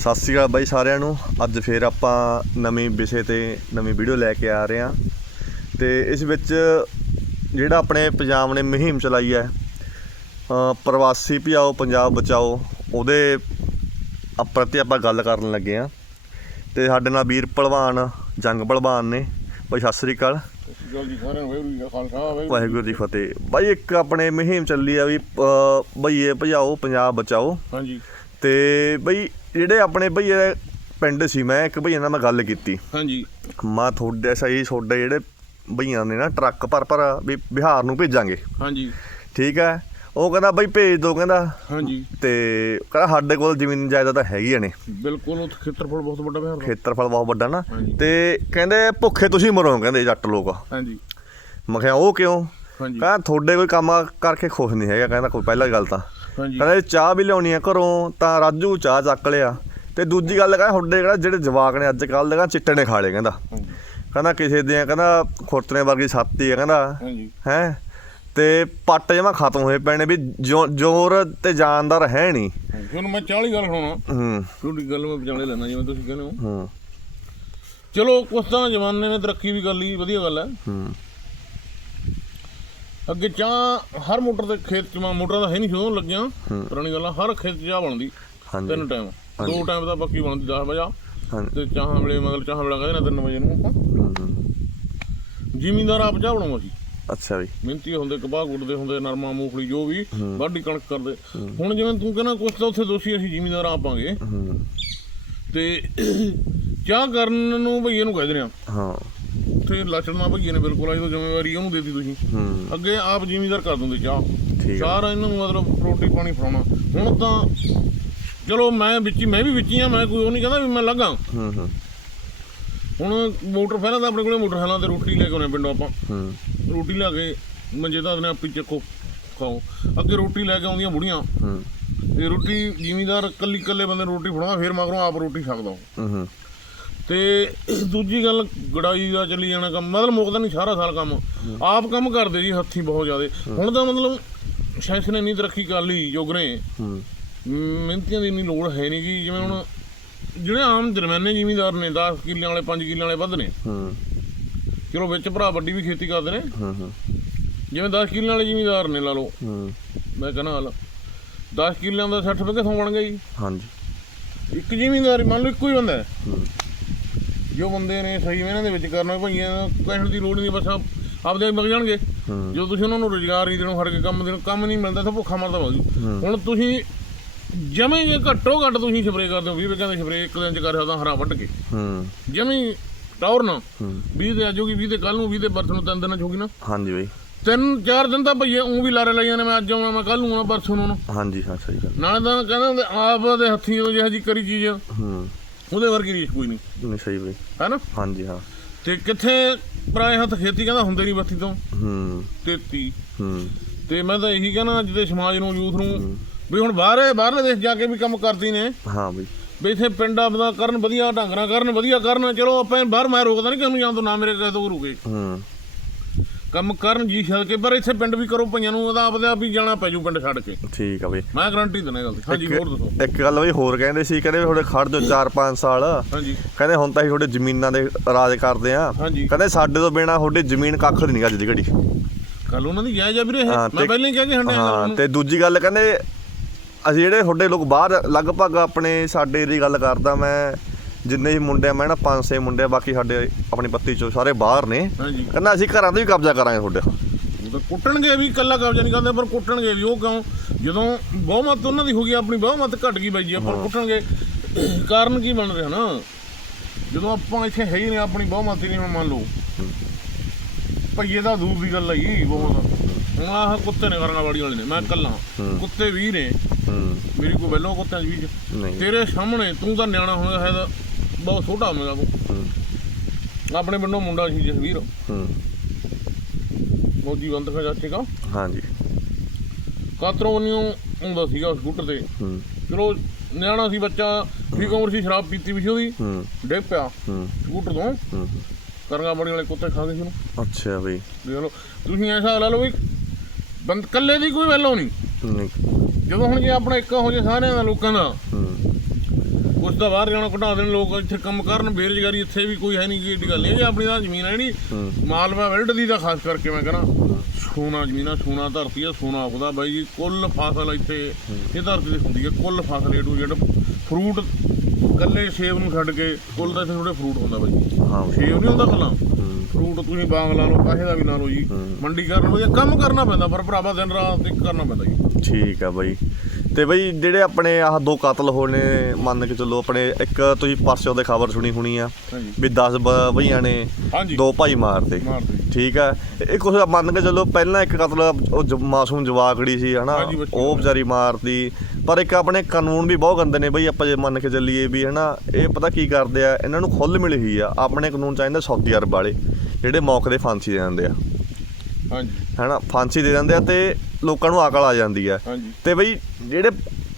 ਸਤਿ ਸ਼੍ਰੀ ਅਕਾਲ ਬਾਈ ਸਾਰਿਆਂ ਨੂੰ। ਅੱਜ ਫੇਰ ਆਪਾਂ ਨਵੀਂ ਵਿਸ਼ੇ ਤੇ ਨਵੀਂ ਵੀਡੀਓ ਲੈ ਕੇ ਆ ਰਹੇ ਹਾਂ। ਤੇ ਇਸ ਵਿੱਚ ਜਿਹੜਾ ਆਪਣੇ ਪੰਜਾਬ ਨੇ ਮੁਹਿੰਮ ਚਲਾਈ ਹੈ ਪ੍ਰਵਾਸੀ ਭਜਾਓ ਪੰਜਾਬ ਬਚਾਓ ਉਹਦੇ ਆ ਪ੍ਰਤੀ ਆਪਾਂ ਗੱਲ ਕਰਨ ਲੱਗੇ ਹਾਂ। ਤੇ ਸਾਡੇ ਨਾਲ ਵੀਰ ਭਲਵਾਨ ਜੰਗ ਭਲਵਾਨ ਨੇ। ਬਾਈ ਸਤਿ ਸ਼੍ਰੀ ਅਕਾਲ। ਵਾਹਿਗੁਰੂ ਜੀ ਫਤਿਹ। ਬਾਈ ਇੱਕ ਆਪਣੇ ਮੁਹਿੰਮ ਚੱਲੀ ਆ ਵੀ ਅ, ਭਈਏ ਭਜਾਓ ਪੰਜਾਬ ਬਚਾਓ। ਹਾਂਜੀ। ਤੇ ਬਈ ਜਿਹੜੇ ਆਪਣੇ ਭਈਏ ਪਿੰਡ ਸੀ ਮੈਂ ਇੱਕ ਭਈਏ ਨਾਲ ਮੈਂ ਗੱਲ ਕੀਤੀ। ਹਾਂਜੀ। ਮੈਂ ਤੁਹਾਡੇ ਸਹੀ ਤੁਹਾਡੇ ਜਿਹੜੇ ਭਈਆਂ ਨੇ ਨਾ ਟਰੱਕ ਭਰ ਭਰ ਵੀ ਬਿਹਾਰ ਨੂੰ ਭੇਜਾਂਗੇ। ਹਾਂਜੀ। ਠੀਕ ਹੈ? ਉਹ ਕਹਿੰਦਾ ਬਈ ਭੇਜ ਦੋ ਕਹਿੰਦਾ। ਹਾਂਜੀ। ਤੇ ਕਹਿੰਦਾ ਸਾਡੇ ਕੋਲ ਜ਼ਮੀਨ ਜਾਇਦਾਦ ਹੈਗੀਆਂ ਨੇ। ਬਿਲਕੁਲ ਉਹ ਖੇਤਰਫਲ ਬਹੁਤ ਵੱਡਾ ਬਿਹਾਰ ਦਾ। ਖੇਤਰਫਲ ਬਹੁਤ ਵੱਡਾ ਨਾ। ਤੇ ਕਹਿੰਦੇ ਭੁੱਖੇ ਤੁਸੀਂ ਮਰੋ ਕਹਿੰਦੇ ਜੱਟ ਲੋਕ। ਹਾਂਜੀ। ਮੈਂ ਕਿਹਾ ਉਹ ਕਿਉਂ? ਹਾਂਜੀ। ਕਹਿੰਦਾ ਤੁਹਾਡੇ ਕੋਈ ਕੰਮ ਕਰਕੇ ਖੁਸ਼ ਨਹੀਂ ਹੈਗਾ ਕਹਿੰਦਾ ਕੋਈ ਪਹਿਲਾ ਗੱਲ ਤਾਂ। ਹਾਂਜੀ। ਕਹਿੰਦਾ ਜੇ ਚਾਹ ਵੀ ਲਿਆਉਣੀ ਆ ਘਰੋਂ ਤਾਂ ਰਾਜੂ ਚਾਹ ਚੱਕ ਲਿਆ। ਤੇ ਦੂਜੀ ਗੱਲ ਕਹਿੰਦਾ ਤੁਹਾਡੇ ਕਿਹੜਾ ਜਿਹੜੇ ਜਵਾਕ ਨੇ ਅੱਜ ਕੱਲ੍ਹ ਦੇ ਕਹਿੰਦਾ ਚਿੱਟੇ ਨੇ ਖਾ ਲਏ ਕਹਿੰਦਾ। ਕਹਿੰਦਾ ਕਿਸੇ ਦੇ ਕਹਿੰਦਾ ਖੁਰਤਨੇ ਵਰਗੀ ਛਾਤੀ ਹੈ ਕਹਿੰਦਾ। ਹੈ? ਤੇ ਪੱਟ ਜਮਾ ਖਤਮ ਹੋਏ ਨੇ ਵੀ ਜ਼ੋਰ ਤੇ ਜਾਨਦਾਰ ਹੈ ਨਹੀਂ। ਹੁਣ ਮੈਂ 40 ਗੱਲ ਸੁਣਾ ਹੂੰ। ਤੁਹਾਡੀ ਗੱਲ ਮੈਂ ਵਿਚਾਲੇ ਲੈਣਾ ਜਿਵੇਂ ਤੁਸੀਂ ਕਹਿੰਦੇ ਹੋ। ਹੂੰ। ਚਲੋ ਕੁਛ ਤਾਂ ਜਮਾਨੇ ਨੇ ਤਰੱਕੀ ਵੀ ਕਰ ਲਈ ਵਧੀਆ ਗੱਲ ਹੈ। ਹੂੰ। ਅੱਗੇ ਚਾਹ ਹਰ ਮੋਟਰ ਦੇ ਖੇਤ ਚ ਮਾ- ਮੋਟਰਾਂ ਦਾ ਹੈ ਨਹੀਂ ਸ਼ੋਅ ਲੱਗਿਆ। ਪੁਰਾਣੀ ਗੱਲ ਆ ਹਰ ਖੇਤ ਚ ਚਾਹ ਬਣਦੀ ਹਾਂਜੀ। ਤਿੰਨ ਟਾਈਮ ਦੋ ਟਾਈਮ ਤਾਂ ਬਾਕੀ ਬਣਦੀ 10 ਵਜੇ ਹਾਂਜੀ। ਤੇ ਚਾਹਾਂ ਵੇਲੇ ਮਤਲਬ ਚਾਹਾਂ ਵੇਲਾ ਕਹਿੰਦੇ ਨੇ 3 ਵਜੇ ਨੂੰ ਆਪਾਂ। ਜ਼ਿਮੀਂਦਾਰ ਆਪ ਚਾਹ ਬਣਾਉਂਦਾ ਸੀ। ਅੱਛਾ ਵੀ ਮਿਹਨਤੀ ਹੁੰਦੇ ਕਪਾਹ ਗੁੱਡਦੇ ਹੁੰਦੇ ਨਰਮਾ ਮੂੰਗਫਲੀ ਜੋ ਵੀ ਵਾਢੀ ਕਣਕ ਕਰਦੇ। ਹੁਣ ਜਿਵੇਂ ਤੂੰ ਕਹਿੰਦਾ ਕੁਛ ਤਾਂ ਉੱਥੇ ਦੋਸ਼ੀ ਅਸੀਂ ਜ਼ਿਮੀਂਦਾਰ ਆਪਾਂਗੇ ਹੂੰ। ਤੇ ਚਾਹ ਕਰਨ ਨੂੰ ਭਈਏ ਨੂੰ ਕਹਿ ਦਿੰਦੇ ਆ। ਹਾਂ। ਉੱਥੇ ਲੱਛਣਾ ਭਈਏ ਨੇ ਬਿਲਕੁਲ ਆਈ ਤਾਂ ਜ਼ਿੰਮੇਵਾਰੀ ਉਹਨੂੰ ਦੇਤੀ ਤੁਸੀਂ। ਹੂੰ। ਅੱਗੇ ਆਪ ਜ਼ਿਮੀਂਦਾਰ ਕਰ ਦਿੰਦੇ ਚਾਹ। ਠੀਕ ਹੈ ਇਹਨਾਂ ਨੂੰ ਮਤਲਬ ਰੋਟੀ ਪਾਣੀ ਫੜਾਉਣਾ। ਹੁਣ ਤਾਂ ਚਲੋ ਮੈਂ ਵਿੱਚ ਹੀ ਮੈਂ ਵੀ ਵਿੱਚ ਹੀ ਆ ਮੈਂ ਕੋਈ ਉਹ ਨਹੀਂ ਕਹਿੰਦਾ ਵੀ ਮੈਂ ਲੱਗਾ। ਹੂੰ ਹੂੰ। ਹੁਣ ਮੋਟਰ ਪਹਿਲਾਂ ਤਾਂ ਆਪਣੇ ਕੋਲੇ ਮੋਟਰ ਹੈਲਾਂ ਤੇ ਰੋਟੀ ਲੈ ਕੇ ਆਉਣੇ ਪਿੰਡੋਂ ਆਪਾਂ। ਹੂੰ। ਰੋਟੀ ਲਿਆ ਕੇ ਮੰਜੇ ਦਾ ਨੇ ਆਪੀ ਚੱਕੋ ਖਾਓ। ਅੱਗੇ ਰੋਟੀ ਲੈ ਕੇ ਆਉਂਦੀਆਂ ਬੁੜੀਆਂ। ਹੂੰ। ਤੇ ਰੋਟੀ ਜ਼ਿਮੀਂਦਾਰ ਕੱਲੀ ਕੱਲੇ ਬੰਦੇ ਨੂੰ ਰੋਟੀ ਫੜਾਉਂਦਾ ਫਿਰ ਮਗਰੋਂ ਆਪ ਰੋਟੀ ਛਕਦਾ ਉਹ। ਹੂੰ। ਤੇ ਦੂਜੀ ਗੱਲ ਗੜਾਈ ਦਾ ਚੱਲੀ ਜਾਣਾ ਕੰਮ। ਮਤਲਬ ਮੁੱਕਦਾ ਨਹੀਂ ਸਾਰਾ ਸਾਲ ਕੰਮ। ਆਪ ਕੰਮ ਕਰਦੇ ਜੀ ਹੱਥੀ ਬਹੁਤ ਜ਼ਿਆਦੇ। ਹੁਣ ਤਾਂ ਮਤਲਬ ਸਾਇੰਸ ਨੇ ਇੰਨੀ ਤਰੱਕੀ ਕਰ ਲਈ ਯੋਗਰੇ ਹੂੰ। ਮਿਹਨਤੀਆਂ ਦੀ ਇੰਨੀ ਲੋੜ ਹੈ ਨਹੀਂ ਜੀ ਜਿਵੇਂ ਹੁਣ ਜਿਹੜੇ ਆਮ ਦਰਮਿਆਨੇ ਜ਼ਿਮੀਂਦਾਰ ਨੇ 10 ਕਿੱਲਿਆਂ ਵਾਲੇ 5 ਕਿੱਲਿਆਂ ਵਾਲੇ ਵੱਧ ਨੇ। ਹੂੰ। ਚਲੋ ਵਿੱਚ ਭਰਾ ਵੱਡੀ ਵੀ ਖੇਤੀ ਕਰਦੇ ਨੇ। ਹੂੰ ਹੂੰ। ਜਿਵੇਂ 10 ਕਿੱਲਿਆਂ ਵਾਲੇ ਜ਼ਿਮੀਂਦਾਰ ਨੇ ਲਾ ਲਓ। ਹੂੰ। ਮੈਂ ਕਹਿੰਦਾ ਹਾਲ 10 ਕਿੱਲਿਆਂ ਦਾ 60 ਰੁਪਏ ਕਿੱਥੋਂ ਬਣ ਗਿਆ ਜੀ। ਹਾਂਜੀ। ਇੱਕ ਜ਼ਿਮੀਂਦਾਰ ਮੰਨ ਲਓ ਇੱਕੋ ਹੀ ਬੰਦਾ ਹੈ। ਹੂੰ। ਜੋ ਬੰਦੇ ਨੇ ਸਹੀ ਇਹਨਾਂ ਦੇ ਵਿੱਚ ਕਰਨਾ ਭਈਆਂ ਕਹਿਣ ਦੀ ਲੋੜ ਨਹੀਂ ਬਸ ਆਪ- ਆਪਦੇ ਆਪ ਮਗ ਜਾਣਗੇ। ਹੂੰ। ਜੋ ਤੁਸੀਂ ਉਹਨਾਂ ਨੂੰ ਰੋਜ਼ਗਾਰ ਨਹੀਂ ਦੇਣੋ ਹਟ ਕੇ ਕੰਮ ਦੇਣੋ ਕੰਮ ਨਹੀਂ ਮਿਲਦਾ ਤਾਂ ਭੁੱਖਾ ਮਰਦਾ ਬਾਜੂ ਹੁਣ ਤੁਸੀਂ ਜਮੇ ਜੇ ਘੱਟੋ ਘੱਟ ਤੁਸੀਂ ਸਪਰੇਅ ਕਰਦੇ ਹੋ 20 ਵਿਕਾਂ ਦੇ ਸਪਰੇਅ ਇੱਕ ਦਿਨ ਚ ਕਰ ਸਕਦਾ ਹਰਾ ਵੱਢ ਕੇ। ਹੂੰ। ਜਮੇ ਟੌਰ ਨਾ। ਹੂੰ। 20 ਤੇ ਅੱਜ ਹੋਗੀ 20 ਤੇ ਕੱਲ ਨੂੰ 20 ਤੇ ਪਰਸੋਂ ਨੂੰ ਤਿੰਨ ਦਿਨਾਂ ਚ ਹੋਗੀ ਨਾ। ਹਾਂਜੀ ਬਈ। ਤਿੰਨ ਚਾਰ ਦਿਨ ਤਾਂ ਭਈਏ ਉਹ ਵੀ ਲਾਰੇ ਲਾਈਆਂ ਨੇ ਮੈਂ ਅੱਜ ਆਉਣਾ ਮੈਂ ਕੱਲ ਨੂੰ ਆਉਣਾ ਪਰਸੋਂ ਨੂੰ ਹਾਂਜੀ ਹਾਂ ਸਹੀ ਗੱਲ। ਨਾਲੇ ਤਾਂ ਕਹਿੰਦੇ ਹੁੰਦੇ ਆਪ ਦੇ ਹੱਥੀਂ ਜਦੋਂ ਜਿਹੋ ਜੀ ਕਰੀ ਚੀਜ਼ ਹੂੰ। ਉਹਦੇ ਵਰਗੀ ਰੀਸ ਕੋਈ ਨਹੀਂ। ਨਹੀਂ ਸਹੀ ਬਈ। ਹੈਨਾ? ਹਾਂਜੀ ਹਾਂ। ਤੇ ਕਿੱਥੇ ਪਰਾਏ ਹੱਥ ਖੇਤੀ ਕਹਿੰਦਾ ਹੁੰਦੇ ਨਹੀਂ ਬੱਤੀ ਤੋਂ? ਹੂੰ। 33 ਹੂੰ। ਤੇ ਮੈਂ ਤਾਂ ਇਹੀ ਕਹਿਣਾ ਅੱਜ ਦੇ ਸਮਾਜ ਨੂੰ ਯੂਥ ਨੂੰ ਵੀ ਹੁਣ ਬਾਹਰ ਬਾਹਰਲੇ ਦੇਸ਼ ਜਾ ਕੇ ਵੀ ਕੰਮ ਕਰਦੀ ਨੇ। ਹਾਂ ਬਈ। ਵੀ ਇੱਥੇ ਪਿੰਡ ਆਪਦਾ ਕਰਨ ਵਧੀਆ ਢੰਗ ਨਾਲ ਕਰਨ ਵਧੀਆ ਕਰਨ। ਚਲੋ ਆਪਾਂ ਬਾਹਰ ਮੈਂ ਰੋਕਦਾ ਨਹੀਂ ਕਿ ਉਹਨੂੰ ਜਾਣ ਤੋਂ ਨਾ ਮੇਰੇ ਕਿਸੇ ਤੋਂ ਰੁਕੇ। ਹੂੰ। ਕੰਮ ਕਰਨ ਜੀ ਛੱਡ ਕੇ ਪਰ ਇੱਥੇ ਪਿੰਡ ਵੀ ਕਰੋ ਭਈਆਂ ਨੂੰ ਉਹਦਾ ਆਪਦੇ ਆਪ ਹੀ ਜਾਣਾ ਪੈ ਜੂ ਪਿੰਡ ਛੱਡ ਕੇ। ਠੀਕ ਆ ਬਈ। ਮੈਂ ਗਰੰਟੀ ਦਿੰਦਾ ਗੱਲ ਹਾਂਜੀ ਹੋਰ ਦੱਸੋ। ਇੱਕ ਗੱਲ ਬਈ ਹੋਰ ਕਹਿੰਦੇ ਸੀ ਕਹਿੰਦੇ ਤੁਹਾਡੇ ਖੜ ਜੋ 4-5 ਸਾਲ। ਹਾਂਜੀ। ਕਹਿੰਦੇ ਹੁਣ ਤਾਂ ਅਸੀਂ ਤੁਹਾਡੇ ਜ਼ਮੀਨਾਂ ਦੇ ਰਾਜ ਕਰਦੇ ਆ। ਕਹਿੰਦੇ ਸਾਡੇ ਤੋਂ ਬਿਨਾ ਤੁਹਾਡੀ ਜ਼ਮੀਨ ਕੱਖ ਦੀ ਨਹੀਂ ਅੱਜ ਦੀ ਘੜੀ। ਕੱਲ ਉਹਨਾਂ ਦੀ ਜਾਇਜ਼ ਆ ਵੀਰੇ ਮੈਂ ਪਹਿਲਾਂ ਹੀ ਕਹਿ ਕੇ ਹੰਡਿਆ ਹਾਂ ਤੇ ਦੂਜੀ ਗੱਲ ਕਹਿੰਦੇ ਅਸੀਂ ਜਿਹੜੇ ਤੁਹਾਡੇ ਲੋਕ ਬਾਹਰ ਲਗਭਗ ਆਪਣੇ ਸਾਡੇ ਦੀ ਗੱਲ ਕਰਦਾ ਮੈਂ ਜਿੰਨੇ ਵੀ ਮੁੰਡੇ ਆ ਮੈਂ ਨਾ ਪੰਜ ਛੇ ਮੁੰਡੇ ਆ, ਬਾਕੀ ਸਾਡੇ ਆਪਣੀ ਪੱਤੀ ਚੋਂ ਸਾਰੇ ਬਾਹਰ ਨੇ। ਹਾਂਜੀ। ਕਹਿੰਦਾ ਅਸੀਂ ਘਰਾਂ ਤੇ ਵੀ ਕਬਜ਼ਾ ਕਰਾਂਗੇ ਤੁਹਾਡੇ ਉਹ ਤਾਂ ਕੁੱਟਣਗੇ ਵੀ ਕੱਲਾ ਕਬਜ਼ਾ ਨਹੀਂ ਕਰਦੇ ਪਰ ਕੁੱਟਣਗੇ ਵੀ। ਉਹ ਕਿਉਂ? ਜਦੋਂ ਬਹੁਮਤ ਉਹਨਾਂ ਦੀ ਹੋ ਗਈ ਆਪਣੀ ਬਹੁਮਤ ਘਟ ਗਈ ਬਾਈ ਜੀ ਆਪਾਂ ਕੁੱਟਣਗੇ। ਕਾਰਨ ਕੀ ਬਣ ਰਿਹਾ ਨਾ? ਜਦੋਂ ਆਪਾਂ ਇੱਥੇ ਹੈ ਹੀ ਨਹੀਂ ਆਪਣੀ ਬਹੁਮਤ ਹੀ ਨਹੀਂ ਹੁਣ ਮੰਨ ਲਓ। ਭਈਏ ਦਾ ਦੂਰ ਦੀ ਗੱਲ ਆਈ ਬਹੁਤ ਹੁਣ ਆਹ ਕੁੱਤੇ ਨੇ ਕਰਨਾ ਵਾੜੀ ਵਾਲੇ ਨੇ ਮੈਂ ਕੱਲਾ ਕੁੱਤੇ ਵੀ ਨੇ। ਹੂੰ। ਮੇਰੀ ਕੋਈ ਵੱਲੋਂ ਕੁੱਤਿਆਂ ਦੀ ਵੀ ਨਹੀਂ। ਤੇਰੇ ਸਾਹਮਣੇ ਤੂੰ ਤਾਂ ਨਿਆਣਾ ਹੋਇਆ ਹੈ ਤਾਂ ਬਹੁਤ ਛੋਟਾ ਤੂੰ ਹੂੰ। ਆਪਣੇ ਪਿੰਡੋਂ ਮੁੰਡਾ ਸੀ ਜਸਵੀਰ। ਹੂੰ। ਮੋਦੀ ਬੰਦ ਖਾ ਚਾਚੇ ਕਾ ਹਾਂਜੀ। ਕਾਤਰੋਂ ਬੰਨਿਓ ਹੁੰਦਾ ਸੀਗਾ ਸਕੂਟਰ ਤੇ। ਹੂੰ। ਚਲੋ ਨਿਆਣਾ ਸੀ ਬੱਚਾ ਠੀਕ ਉਮਰ ਸੀ ਸ਼ਰਾਬ ਪੀਤੀ ਵੀ ਸੀ ਉਹਦੀ। ਹੂੰ। ਡਿੱਗ ਪਿਆ ਹੂੰ। ਸਕੂਟਰ ਤੋਂ। ਹੂੰ। ਕਰਗਾ ਬੜੀ ਵਾਲੇ ਕੁੱਤੇ ਖਾ ਗਏ ਸੀ ਉਹਨੂੰ। ਅੱਛਾ ਬਈ। ਦੇਖ ਲਓ ਤੁਸੀਂ ਐਸਾ ਲਾ ਲਓ ਵੀ ਬੰਦ ਕੱਲੇ ਦੀ ਕੋਈ ਵੈਲੋ ਨਹੀਂ। ਨਹੀਂ। ਜਦੋਂ ਹੁਣ ਜੇ ਆਪਣਾ ਇੱਕ ਹੋ ਜੇ ਸਾਰਿਆਂ ਦਾ ਲੋਕਾਂ ਦਾ। ਤਾਂ ਬਾਹਰ ਜਾਣਾ ਘਟਾ ਦੇਣ ਲੋਕ ਇੱਥੇ ਕੰਮ ਕਰਨ ਬੇਰੁਜ਼ਗਾਰੀ ਇੱਥੇ ਵੀ ਕੋਈ ਹੈ ਨਹੀਂ ਕੀ ਏਡੀ ਗੱਲ ਨਹੀਂ ਇਹ ਆਪਣੀ ਤਾਂ ਜ਼ਮੀਨ ਹੈ ਜਿਹੜੀ ਮਾਲਵਾ ਵੈਲਡ ਦੀ ਤਾਂ ਖਾਸ ਕਰਕੇ ਮੈਂ ਕਹਿੰਦਾ ਸੋਨਾ ਜ਼ਮੀਨਾਂ ਸੋਨਾ ਧਰਤੀ ਆ ਸੋਨਾ ਆਖਦਾ ਬਾਈ ਜੀ ਕੁੱਲ ਫਸਲ ਇੱਥੇ ਇਹ ਧਰਤੀ ਤੇ ਹੁੰਦੀ ਹੈ ਕੁੱਲ ਫਸਲ ਏ ਟੂ ਜ਼ੈਡ ਫਰੂਟ ਕੱਲੇ ਸੇਬ ਨੂੰ ਛੱਡ ਕੇ ਕੁੱਲ ਦਾ ਇੱਥੇ ਥੋੜੇ ਫਰੂਟ ਹੁੰਦਾ ਬਾਈ ਹਾਂ। ਸੇਬ ਨਹੀਂ ਹੁੰਦਾ ਕੱਲਾ ਫਰੂਟ ਤੁਸੀਂ ਬਾਗ ਲਾ ਲਓ ਕਾਹੇ ਦਾ ਵੀ ਲਾ ਲਓ ਜੀ। ਮੰਡੀ ਕਰਨ ਨੂੰ ਕੰਮ ਕਰਨਾ ਪੈਂਦਾ ਪਰ ਭਰਾਵਾ ਦਿਨ ਰਾਤ ਇੱਕ ਕਰਨਾ ਪੈਂਦਾ ਜੀ। ਠੀਕ ਆ ਬਾਈ। ਤੇ ਬਈ ਜਿਹੜੇ ਆਪਣੇ ਆਹ ਦੋ ਕਤਲ ਹੋਏ ਨੇ ਮੰਨ ਕੇ ਚੱਲੋ ਆਪਣੇ ਇੱਕ ਤੁਸੀਂ ਪਰਸੋਂ ਦੇ ਖਬਰ ਸੁਣੀ ਹੋਣੀ ਆ ਹਾਂਜੀ। ਵੀ 10 ਭਈਆਂ ਨੇ ਹਾਂਜੀ। ਦੋ ਭਾਈ ਮਾਰਦੇ। ਠੀਕ ਆ? ਇਹ ਕੁਛ ਮੰਨ ਕੇ ਚੱਲੋ ਪਹਿਲਾਂ ਇੱਕ ਕਤਲ ਉਹ ਜ- ਮਾਸੂਮ ਜਵਾਕੜੀ ਸੀ ਹਨਾ ਹਾਂਜੀ, ਬੱਚੀ ਉਹ ਵਿਚਾਰੀ ਮਾਰਤੀ। ਪਰ ਇੱਕ ਆਪਣੇ ਕਾਨੂੰਨ ਵੀ ਬਹੁਤ ਗੰਦੇ ਨੇ ਬਈ ਆਪਾਂ ਜੇ ਮੰਨ ਕੇ ਚੱਲੀਏ ਵੀ ਹਨਾ ਇਹ ਪਤਾ ਕੀ ਕਰਦੇ ਆ ਇਹਨਾਂ ਨੂੰ ਖੁੱਲ ਮਿਲੀ ਹੋਈ ਆ ਆਪਣੇ ਕਾਨੂੰਨ ਚਾਹੀਦਾ ਸਾਊਦੀ ਅਰਬ ਵਾਲੇ ਜਿਹੜੇ ਮੌਕੇ ਦੇ ਫਾਂਸੀ ਦੇ ਦਿੰਦੇ ਆ। ਹਾਂਜੀ। ਹਨਾ ਫਾਂਸੀ ਦੇ ਦਿੰਦੇ ਆ ਤੇ ਲੋਕਾਂ ਨੂੰ ਅਕਲ ਆ ਜਾਂਦੀ ਆ। ਹਾਂਜੀ। ਤੇ ਬਈ ਜਿਹੜੇ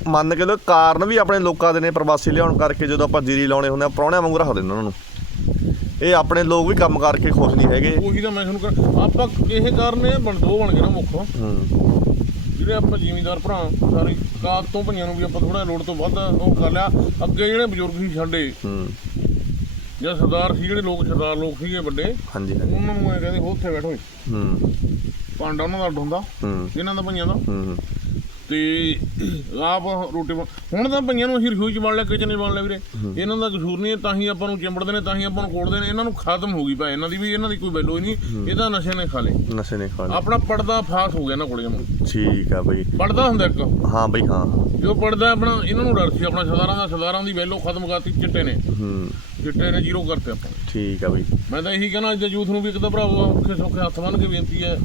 ਮੰਨ ਕੇ ਲੋ ਕਾਰਨ ਵੀ ਆਪਣੇ ਲੋਕਾਂ ਦੇ ਨੇ ਪ੍ਰਵਾਸੀ ਲਿਆਉਣ ਕਰਕੇ ਜਦੋਂ ਆਪਾਂ ਜੀਰੀ ਲਾਉਣੇ ਹੁੰਦੇ ਆ ਪ੍ਰਾਹੁਣਿਆਂ ਵਾਂਗੂ ਰੱਖ ਦਿੰਦੇ ਉਹਨਾਂ ਨੂੰ। ਇਹ ਆਪਣੇ ਲੋਕ ਵੀ ਕੰਮ ਕਰਕੇ ਖੁਸ਼ ਨਹੀਂ ਹੈਗੇ। ਉਹੀ ਤਾਂ ਮੈਂ ਤੁਹਾਨੂੰ ਕਰ ਆਪਾਂ ਇਹ ਕਾਰਨ ਇਹ ਬਣ ਦੋ ਬਣ ਗਏ ਨਾ ਮੁੱਖ। ਹੂੰ। ਜਿਹੜੇ ਆਪਾਂ ਜ਼ਿਮੀਂਦਾਰ ਭਰਾ ਸਾਰੇ ਕਾਤ ਤੋਂ ਭਈਆਂ ਨੂੰ ਵੀ ਆਪਾਂ ਥੋੜਾ ਲੋੜ ਤੋਂ ਵੱਧ ਉਹ ਕਰ ਲਿਆ। ਅੱਗੇ ਜਿਹੜੇ ਬਜ਼ੁਰਗ ਸੀ ਸਾਡੇ ਹੂੰ। ਜਾਂ ਸਰਦਾਰ ਸੀ ਜਿਹੜੇ ਲੋਕ ਸਰਦਾਰ ਲੋਕ ਸੀਗੇ ਵੱਡੇ ਹਾਂਜੀ ਹਾਂਜੀ। ਉਹਨਾਂ ਨੂੰ ਐ ਕਹਿੰਦੇ ਉੱਥੇ ਬੈਠੋ ਹੂੰ। ਭਾਂਡਾ ਉਹਨਾਂ ਦਾ ਅੱਡ ਹੁੰਦਾ ਹੂੰ। ਇਹਨਾਂ ਦਾ ਭਈਆਂ ਦਾ। ਹੂੰ। ਤੇ ਆਪ ਰੋਟੀ ਬਣ- ਹੁਣ ਤਾਂ ਭਈਆਂ ਨੂੰ ਅਸੀਂ ਰਸੋਈ ਚ ਬਣ ਲਿਆ ਕਿਚਨ ਚ ਬਣ ਲਿਆ ਵੀਰੇ। ਇਹਨਾਂ ਦਾ ਕਸੂਰ ਨਹੀਂ ਹੈ ਤਾਂ ਹੀ ਆਪਾਂ ਨੂੰ ਚਿੰਬੜਦੇ ਨੇ ਤਾਂ ਹੀ ਆਪਾਂ ਨੂੰ ਕੋੜਦੇ ਨੇ ਇਹਨਾਂ ਨੂੰ ਖਤਮ ਹੋ ਗਈ ਭਾਈ। ਇਹਨਾਂ ਦੀ ਵੀ ਇਹਨਾਂ ਦੀ ਕੋਈ ਵੈਲੂ ਹੀ ਨਹੀਂ ਇਹ ਤਾਂ ਨਸ਼ੇ ਨੇ ਖਾ ਲਏ। ਨਸ਼ੇ ਨੇ ਖਾਣੇ ਆਪਣਾ ਪਰਦਾ ਫਾਸ ਹੋ ਗਿਆ ਨਾ ਕੋਲੇ ਜਮਾ ਠੀਕ ਆ ਬਈ। ਪੜਦਾ ਹੁੰਦਾ ਇੱਕ। ਹਾਂ ਬਈ ਹਾਂ। ਜੋ ਪੜਦਾ ਆਪਣਾ ਇਹਨਾਂ ਨੂੰ ਡਰ ਸੀ ਆਪਣਾ ਸਰਦਾਰਾਂ ਦਾ ਸਰਦਾਰਾਂ ਦੀ ਵੈਲੂ ਖਤਮ ਕਰਤੀ ਚਿੱਟੇ ਨੇ। ਹੂੰ। ਚਿੱਟੇ ਨੇ ਜ਼ੀਰੋ ਕਰਤੇ ਆਪਾਂ। ਠੀਕ ਆ ਬਈ। ਮੈਂ ਤਾਂ ਇਹੀ ਕਹਿਣਾ ਅੱਜ ਦੇ ਯੂਥ ਨੂੰ ਵੀ ਇੱਕ ਤਾਂ ਭਰਾਵੋ ਔਖੇ ਸੌਖੇ ਹੱਥ ਬੰਨ ਕੇ ਬੇਨਤੀ ਹੈ।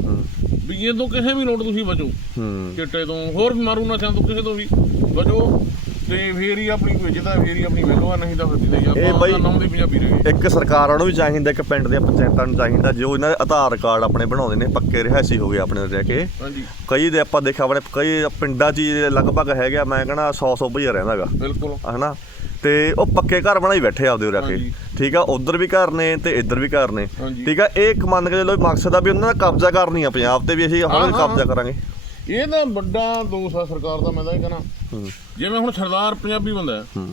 ਵੀ ਇਹ ਤੋਂ ਕਿਸੇ ਵੀ ਲੋਟ ਤੁਸੀਂ ਬਚੋ ਹੂੰ। ਚਿੱਟੇ ਤੋਂ ਹੋਰ ਮਾਰੂ ਨਸ਼ਿਆਂ ਤੋਂ ਕਿਸੇ ਤੋਂ ਵੀ ਬਚੋ ਤੇ ਫੇਰ ਹੀ ਆਪਣੀ ਕੋਈ ਜਿੱਦਾਂ ਫੇਰ ਹੀ ਆਪਣੀ ਵੈਲੂ ਆ ਨਹੀਂ ਤਾਂ ਫਿਰ ਦੀ ਇਹ ਬਈ- ਤਾਂ ਨਾਮ ਦੀ ਪੰਜਾਬੀ ਰਹੇ ਇੱਕ ਸਰਕਾਰਾਂ ਨੂੰ ਵੀ ਚਾਹੀਦਾ ਇੱਕ ਪਿੰਡ ਦੀਆਂ ਪੰਚਾਇਤਾਂ ਨੂੰ ਚਾਹੀਦਾ ਜੋ ਇਹਨਾਂ ਦੇ ਆਧਾਰ ਕਾਰਡ ਆਪਣੇ ਬਣਾਉਂਦੇ ਨੇ ਪੱਕੇ ਰਿਹਾਇਸ਼ੀ ਹੋ ਗਏ ਆਪਣੇ ਰਹਿ ਕੇ। ਹਾਂਜੀ। ਕਈ ਦੇ ਆਪਾਂ ਦੇਖਿਆ ਆਪਣੇ ਕਈ ਪਿੰਡਾਂ 'ਚ ਲਗਭਗ ਹੈਗਾ ਮੈਂ ਕਹਿੰਦਾ 100 100 ਭਈਆ ਰਹਿੰਦਾਗਾ। ਬਿਲਕੁਲ। ਹਨਾ? ਤੇ ਉਹ ਪੱਕੇ ਘਰ ਬਣਾਈ ਬੈਠੇ ਆਪਦੇ ਉਰੇ ਆ ਕੇ। ਠੀਕ ਆ ਉਧਰ ਵੀ ਘਰ ਨੇ ਤੇ ਇੱਧਰ ਵੀ ਘਰ ਨੇ। ਠੀਕ ਆ ਇਹ ਇੱਕ ਮੰਨ ਕੇ ਚੱਲੋ ਮਕਸਦ ਆ ਵੀ ਉਹਨਾਂ ਦਾ ਕਬਜ਼ਾ ਕਰਨੀ ਆ ਪੰਜਾਬ ਤੇ ਵੀ ਅਸੀਂ ਹੁਣ ਕਬਜ਼ਾ ਕਰਾਂਗੇ। ਇਹ ਤਾਂ ਵੱਡਾ ਦੋਸ਼ ਆ ਸਰਕਾਰ ਦਾ ਮੈਂ ਤਾਂ ਇਹ ਕਹਿਣਾ। ਜਿਵੇਂ ਹੁਣ ਸਰਦਾਰ ਪੰਜਾਬੀ ਬੰਦਾ ਹੈ।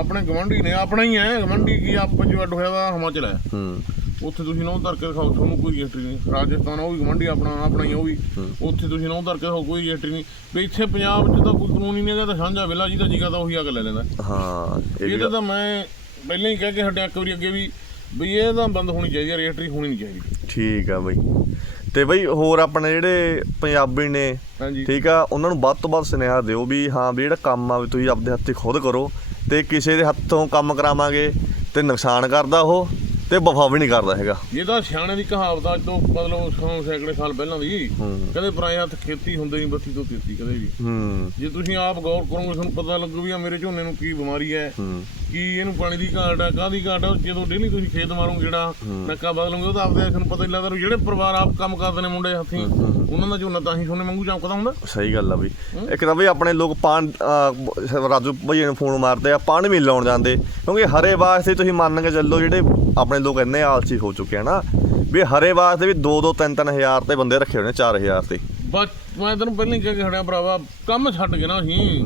ਆਪਣੇ ਗਵੰਡੀ ਨੇ ਆਪਣਾ ਹੀ ਹੈ ਗਵੰਡੀ ਕੀ ਆਪ ਜੋ ਅੱਡ ਹੋਇਆ ਵਾ ਹਿਮਾਚਲ ਹੂੰ। ਉੱਥੇ ਤੁਸੀਂ ਨੌ ਧਰ ਕੇ ਦਿਖਾਓ ਤੁਹਾਨੂੰ ਕੋਈ ਰਜਿਸਟਰੀ ਨਹੀਂ। ਰਾਜਸਥਾਨ ਉਹ ਵੀ ਗਵੰਡੀ ਆਪਣਾ ਆਪਣਾ ਹੀ ਉਹ ਵੀ। ਉੱਥੇ ਤੁਸੀਂ ਨੌ ਧਰ ਕੇ ਦਿਖਾਓ ਕੋਈ ਰਜਿਸਟਰੀ ਨਹੀਂ। ਵੀ ਇੱਥੇ ਪੰਜਾਬ 'ਚ ਤਾਂ ਕੋਈ ਕਾਨੂੰਨ ਹੀ ਨਹੀਂ ਹੈਗਾ ਤਾਂ ਸਾਂਝਾ ਵਿਲਾ ਜਿਹਦਾ ਜੀਗਾ ਤਾਂ ਉਹੀ ਕੇ ਲੈ ਲੈਂਦਾ। ਹਾਂ ਇਹ ਤਾਂ ਮੈਂ ਪਹਿਲਾਂ ਹੀ ਕਹਿ ਕੇ ਹਟਿਆ ਇੱਕ ਵਾਰੀ ਅੱਗੇ ਵੀ ਵੀ ਇਹ ਤਾਂ ਬੰਦ ਹੋਣੀ ਚਾਹੀਦੀ ਹੈ ਰਜਿਸਟਰੀ ਹੋਣੀ ਨਹੀਂ ਚਾਹੀਦੀ। ਠੀਕ ਆ ਬਈ। ਤੇ ਬਈ ਹੋਰ ਆਪਣੇ ਜਿਹੜੇ ਪੰਜਾਬੀ ਨੇ ਠੀਕ ਆ ਉਹਨਾਂ ਨੂੰ ਵੱਧ ਤੋਂ ਵੱਧ ਸੁਨੇਹਾ ਦਿਓ ਵੀ ਹਾਂ ਵੀ ਜਿਹੜਾ ਕੰਮ ਆ ਵੀ ਤੁਸੀਂ ਆਪਦੇ ਹੱਥੀਂ ਖੁਦ ਕਰੋ ਤੇ ਕਿਸੇ ਦੇ ਹੱਥੋਂ ਕੰਮ ਕਰਾਵਾਂਗੇ ਤੇ ਨੁਕਸਾਨ ਕਰਦਾ ਉਹ। ਤੇ ਵਫਾ ਵੀ ਨਹੀਂ ਕਰਦਾ ਹੈਗਾ। ਇਹ ਤਾਂ ਸਿਆਣੇ ਦੀ ਕਹਾਵਤ ਆ, ਤੋਂ ਮਤਲਬ ਸੌ ਸੈਂਕੜੇ ਸਾਲ ਪਹਿਲਾਂ ਦੀ। ਹੂੰ। ਕਦੇ ਪਰਾਏ ਹੱਥ ਖੇਤੀ ਹੁੰਦੇ ਨਹੀਂ ਬੱਤੀ ਤੋਂ ਤੇਤੀ ਕਦੇ ਵੀ। ਹੂੰ। ਜੇ ਤੁਸੀਂ ਆਪ ਗੌਰ ਕਰੋਗੇ ਤੁਹਾਨੂੰ ਪਤਾ ਲੱਗੂ ਵੀ ਆ ਮੇਰੇ ਝੋਨੇ ਨੂੰ ਕੀ ਬਿਮਾਰੀ ਹੈ। ਹੂੰ। ਕੀ ਇਹਨੂੰ ਪਾਣੀ ਦੀ ਘਾਟ ਹੈ ਕਾਹਦੀ ਘਾਟ ਹੈ ਜਦੋਂ ਡੇਲੀ ਤੁਸੀਂ ਖੇਤ ਮਾਰੋਗੇ ਜਿਹੜਾ ਨੱਕਾ ਬਦਲੋਗੇ ਉਹ ਤਾਂ ਆਪਦੇ ਤੁਹਾਨੂੰ ਪਤਾ ਹੀ ਲੱਗਦਾ ਵੀ ਜਿਹੜੇ ਪਰਿਵਾਰ ਆਪ ਕੰਮ ਕਰਦੇ ਨੇ ਮੁੰਡੇ ਹੱਥੀਂ ਉਹਨਾਂ ਦਾ ਝੋਨਾ ਤਾਂ ਹੀ ਸੋਨੇ ਵਾਂਗੂ ਚਮਕਦਾ ਹੁੰਦਾ। ਸਹੀ ਗੱਲ ਆ ਬਈ। ਇੱਕ ਤਾਂ ਬਈ ਆਪਣੇ ਲੋਕ ਪਾਣ ਰਾਜੂ ਭਈਏ ਨੂੰ ਫੋਨ ਮਾਰਦੇ ਆ ਪਾਣੀ ਵੀ ਲਾਉਣ ਜਾਂਦੇ। ਕਿਉਂਕਿ ਹਰੇ ਵਾਸਤੇ ਤੁਸੀਂ ਮੰਨ ਕੇ ਚੱਲੋ ਜਿਹੜੇ ਆਪਣੇ ਲੋਕ ਇੰਨੇ ਆਲਸੀ ਹੋ ਚੁੱਕੇ ਆ ਨਾ ਵੀ ਹਰੇ ਵਾਸਤੇ ਵੀ 2 2 3 3 ਹਜ਼ਾਰ ਤੇ ਬੰਦੇ ਰੱਖੇ ਹੋਣੇ 4000 ਤੇ। ਬਸ ਮੈਂ ਤੈਨੂੰ ਪਹਿਲਾਂ ਹੀ ਕਹਿ ਕੇ ਹਟਿਆ ਭਰਾਵਾ ਕੰਮ ਛੱਡ ਕੇ ਨਾ ਅਸੀਂ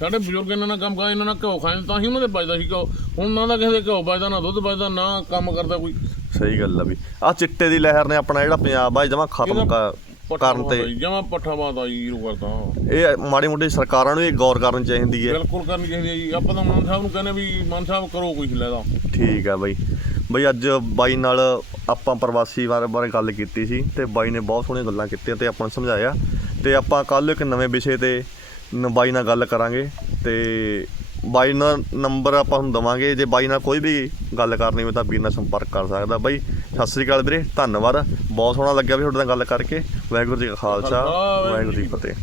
ਸਾਡੇ ਬਜ਼ੁਰਗ ਇਹਨਾਂ ਨਾਲ ਕੰਮ ਕਰ ਇਹਨਾਂ ਨਾਲ ਘਿਓ ਖਾਣ ਤਾਂ ਹੀ ਉਹਨਾਂ ਦੇ ਬਚਦਾ ਸੀ ਘਿਓ। ਹੁਣ ਨਾ ਤਾਂ ਕਿਸੇ ਦੇ ਘਿਓ ਬਚਦਾ ਨਾ ਦੁੱਧ ਬਚਦਾ ਨਾ ਕੰਮ ਕਰਦਾ ਕੋਈ। ਸਹੀ ਗੱਲ ਆ ਵੀ। ਆ ਚਿੱਟੇ ਦੀ ਲਹਿਰ ਨੇ ਆਪਣਾ ਜਿਹੜਾ ਪੰਜਾਬ ਆ ਜਮਾ ਖਤਮ ਕਰ- ਕਰਨ ਤੇ ਜਮਾ ਪੱਠਾਵਾਦ ਆ ਜੀਰੋ ਕਰਦਾ। ਇਹ ਮਾੜੀ ਮੋਟੀ ਸਰਕਾਰਾਂ ਨੂੰ ਵੀ ਗੌਰ ਕਰਨੀ ਚਾਹੀਦੀ ਹੈ। ਬਿਲਕੁਲ ਕਰਨੀ ਚਾਹੀਦੀ ਹੈ ਜੀ। ਆਪਾਂ ਤਾਂ ਮਾਨ ਸਾਹਿਬ ਨੂੰ ਕਹਿੰਦੇ ਵੀ ਮਾਨ ਸਾਹਿਬ ਕਰੋ ਕੋਈ ਲੈਦਾ ਠੀਕ ਆ ਬਈ। ਬਈ ਅੱਜ ਬਾਈ ਨਾਲ ਆਪਾਂ ਪ੍ਰਵਾਸੀ ਬਾਰੇ ਬਾਰੇ ਗੱਲ ਕੀਤੀ ਸੀ ਤੇ ਬਾਈ ਨੇ ਬਹੁਤ ਸੋਹਣੀਆਂ ਗੱਲਾਂ ਕੀਤੀਆਂ ਤੇ ਆਪਾਂ ਨੂੰ ਸਮਝਾਇਆ। ਤੇ ਆਪਾਂ ਕੱਲ ਇੱਕ ਨਵੇਂ ਵਿਸ਼ੇ ਤੇ ਬਾਈ ਨਾਲ ਗੱਲ ਕਰਾਂਗੇ ਤੇ ਬਾਈ ਨਾਲ ਨੰਬਰ ਆਪਾਂ ਨੂੰ ਦਵਾਂਗੇ। ਜੇ ਬਾਈ ਨਾਲ ਕੋਈ ਵੀ ਗੱਲ ਕਰਨੀ ਹੋਵੇ ਤਾਂ ਵੀਰ ਨਾਲ ਸੰਪਰਕ ਕਰ ਸਕਦਾ। ਬਾਈ ਸਤਿ ਸ੍ਰੀ ਅਕਾਲ ਵੀਰੇ ਧੰਨਵਾਦ। ਬਹੁਤ ਸੋਹਣਾ ਲੱਗਿਆ ਵੀ ਤੁਹਾਡੇ ਨਾਲ ਗੱਲ ਕਰਕੇ। ਵਾਹਿਗੁਰੂ ਜੀ ਕਾ ਖਾਲਸਾ ਵਾਹਿਗੁਰੂ ਜੀ ਕੀ ਫਤਿਹ।